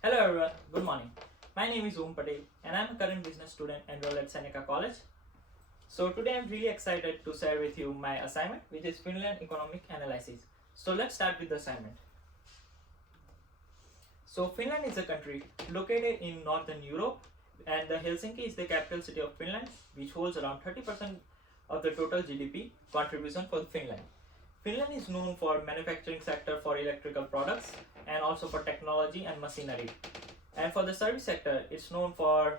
Hello everyone, good morning. My name is Om Patel and I am a current business student enrolled at Seneca College. So today I am really excited to share with you my assignment, which is Finland Economic Analysis. So let's start with the assignment. So Finland is a country located in Northern Europe, and the Helsinki is the capital city of Finland, which holds around 30% of the total GDP contribution for Finland. Finland is known for manufacturing sector for electrical products and also for technology and machinery. And for the service sector, it's known for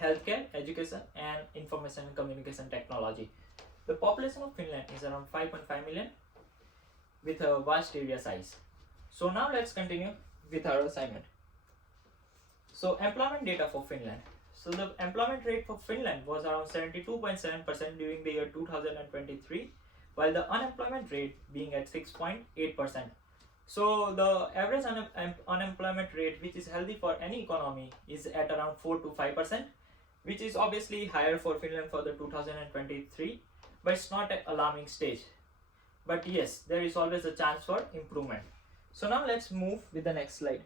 healthcare, education, and information and communication technology. The population of Finland is around 5.5 million with a vast area size. So now let's continue with our assignment. So employment data for Finland. So the employment rate for Finland was around 72.7% during the year 2023, while the unemployment rate being at 6.8%. So the average unemployment rate, which is healthy for any economy, is at around 4 to 5%, which is obviously higher for Finland for the 2023, but it's not an alarming stage. But yes, there is always a chance for improvement. So now let's move with the next slide.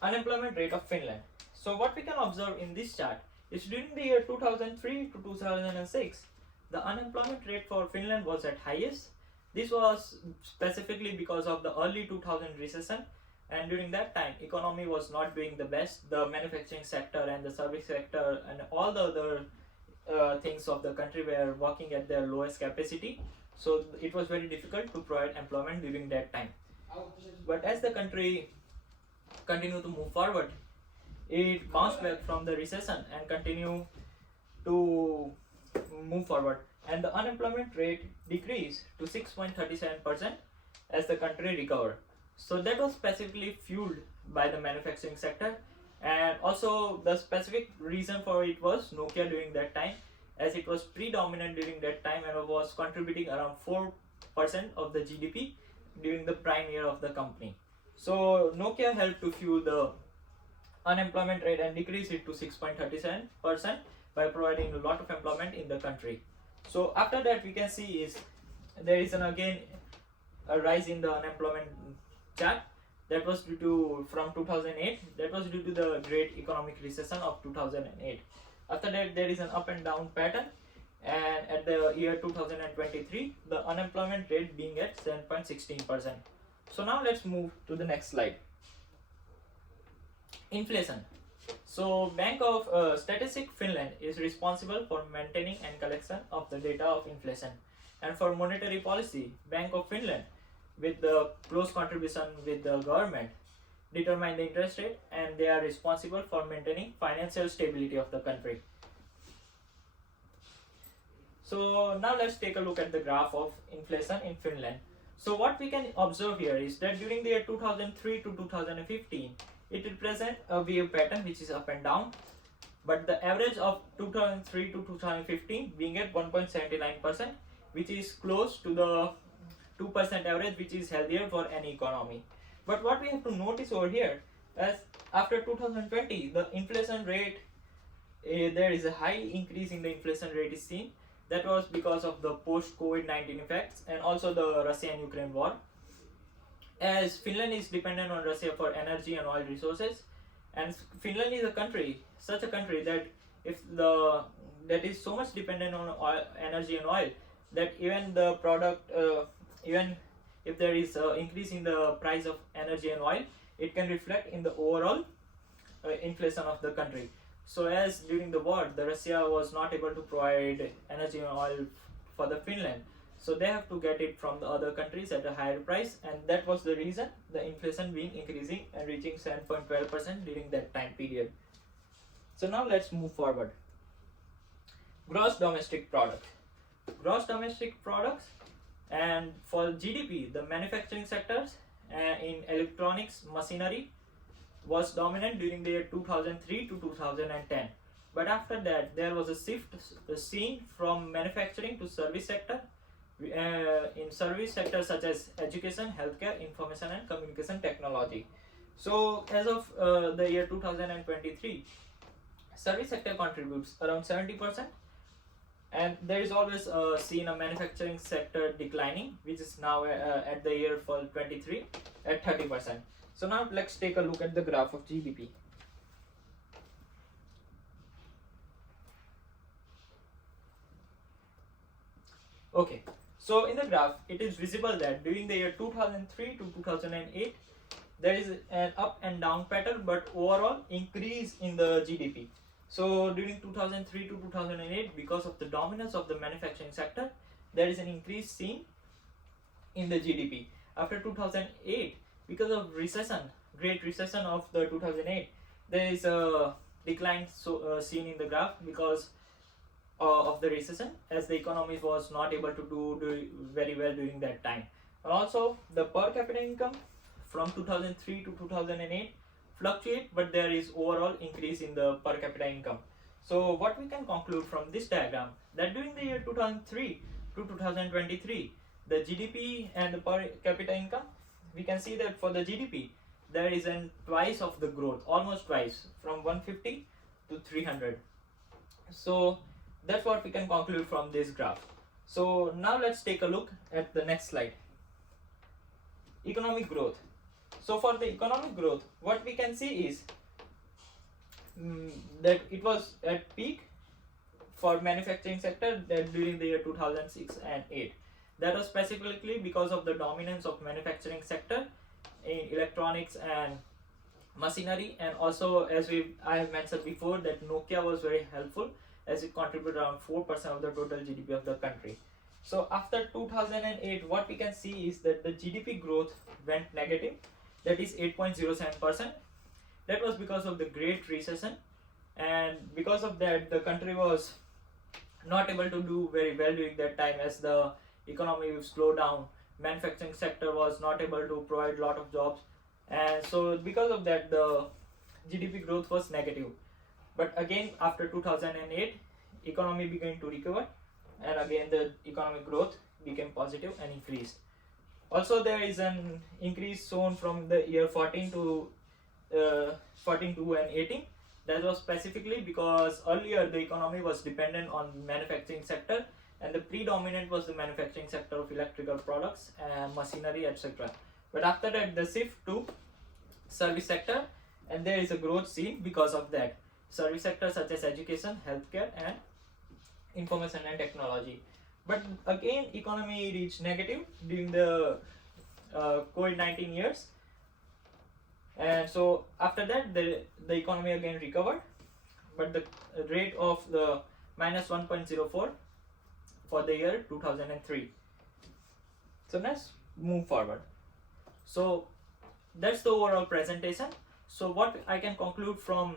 Unemployment rate of Finland. So what we can observe in this chart is during the year 2003 to 2006, the unemployment rate for Finland was at highest. This was specifically because of the early 2000 recession, and during that time economy was not doing the best. The manufacturing sector and the service sector and all the other things of the country were working at their lowest capacity, so it was very difficult to provide employment during that time. But as the country continued to move forward, it bounced back from the recession and continued to move forward, and the unemployment rate decreased to 6.37% as the country recovered. So that was specifically fueled by the manufacturing sector, and also the specific reason for it was Nokia during that time, as it was predominant during that time and was contributing around 4% of the GDP during the prime year of the company. So Nokia helped to fuel the unemployment rate and decrease it to 6.37% by providing a lot of employment in the country. So after that we can see is there is again a rise in the unemployment chart. That was due to from 2008. That was due to the great economic recession of 2008. After that there is an up and down pattern, and at the year 2023 the unemployment rate being at 7.16%. So now let's move to the next slide. Inflation. So Bank of Statistics Finland is responsible for maintaining and collection of the data of inflation, and for monetary policy, Bank of Finland, with the close contribution with the government, determine the interest rate, and they are responsible for maintaining financial stability of the country. So now let's take a look at the graph of inflation in Finland. So what we can observe here is that during the year 2003 to 2015, it represents a wave pattern which is up and down, but the average of 2003 to 2015 being at 1.79%, which is close to the 2% average, which is healthier for any economy. But what we have to notice over here, as after 2020 the inflation rate, there is a high increase in the inflation rate is seen. That was because of the post COVID-19 effects and also the Russia and Ukraine war. As Finland is dependent on Russia for energy and oil resources, and Finland is such a country that that is so much dependent on oil, energy and oil, that even the product, even if there is an increase in the price of energy and oil, it can reflect in the overall inflation of the country. So as during the war, the Russia was not able to provide energy and oil for the Finland, so they have to get it from the other countries at a higher price, and that was the reason the inflation being increasing and reaching 7.12% during that time period. So now let's move forward. Gross domestic product. Gross domestic products, and for GDP, the manufacturing sectors in electronics, machinery was dominant during the year 2003 to 2010. But after that, there was a shift seen from manufacturing to service sector. In service sectors such as education, healthcare, information and communication technology. So as of the year 2023, service sector contributes around 70%, and there is always seen a manufacturing sector declining, which is now at the year for 23, at 30%. So now let's take a look at the graph of GDP. Okay, so in the graph it is visible that during the year 2003 to 2008 there is an up and down pattern, but overall increase in the GDP. So during 2003 to 2008, because of the dominance of the manufacturing sector, there is an increase seen in the GDP. After 2008, because of recession, great recession of the 2008, there is a decline seen in the graph because of the recession, as the economy was not able to do very well during that time. And also the per capita income from 2003 to 2008 fluctuate, but there is overall increase in the per capita income. So what we can conclude from this diagram, that during the year 2003 to 2023, the GDP and the per capita income, we can see that for the GDP there is an twice of the growth, almost twice, from 150 to 300. So that's what we can conclude from this graph. So now let's take a look at the next slide. Economic growth. So for the economic growth, what we can see is that it was at peak for manufacturing sector that during the year 2006 and 8. That was specifically because of the dominance of manufacturing sector in electronics and machinery, and also as I have mentioned before that Nokia was very helpful as it contributed around 4% of the total GDP of the country. So after 2008, what we can see is that the GDP growth went negative, that is 8.07%. That was because of the Great Recession, and because of that the country was not able to do very well during that time as the economy slowed down. Manufacturing sector was not able to provide a lot of jobs, and so because of that the GDP growth was negative. But again after 2008, economy began to recover, and again the economic growth became positive and increased. Also there is an increase shown from the year 14 to and 18. That was specifically because earlier the economy was dependent on manufacturing sector, and the predominant was the manufacturing sector of electrical products and machinery, etc. But after that the shift to service sector, and there is a growth seen because of that. Service sector such as education, healthcare and information and technology. But again economy reached negative during the COVID-19 years, and so after that the economy again recovered, but the rate of the minus 1.04 for the year 2003. So let's move forward. So that's the overall presentation. So what I can conclude from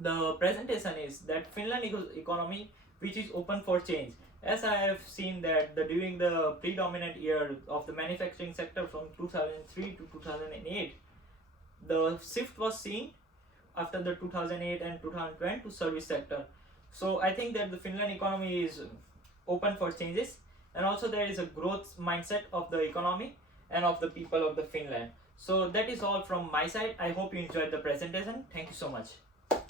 the presentation is that Finland economy which is open for change, as I have seen that during the predominant year of the manufacturing sector from 2003 to 2008, the shift was seen after the 2008 and 2020 to service sector. So I think that the Finland economy is open for changes, and also there is a growth mindset of the economy and of the people of the Finland. So that is all from my side. I hope you enjoyed the presentation. Thank you so much.